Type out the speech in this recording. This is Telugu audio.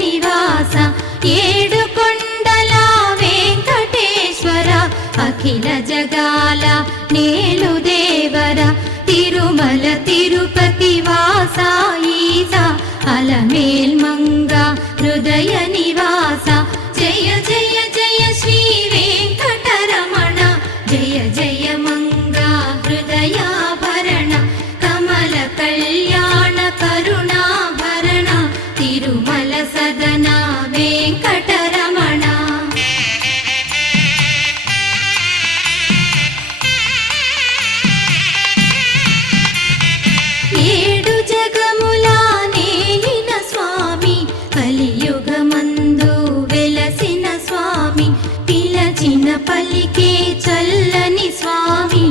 నివాస ఏడు కొండల వెంకటేశ్వర అఖిల జగాల నేలు దేవర తిరుమల తిరుపతి వాస ఈస అలమేల్ మంగ హృదయ నివాస జయ జయ జయ శ్రీ వెంకటరమణ జయ జయ మంగ హృదయాభరణ కమల కళ్యాణ కరుణాభరణ తిరుమల సదన వెంకటరమణ ఏడు జగముల నేలిన స్వామి కలియుగమందు వెలసిన స్వామి పిలచిన పలికే చల్లని స్వామి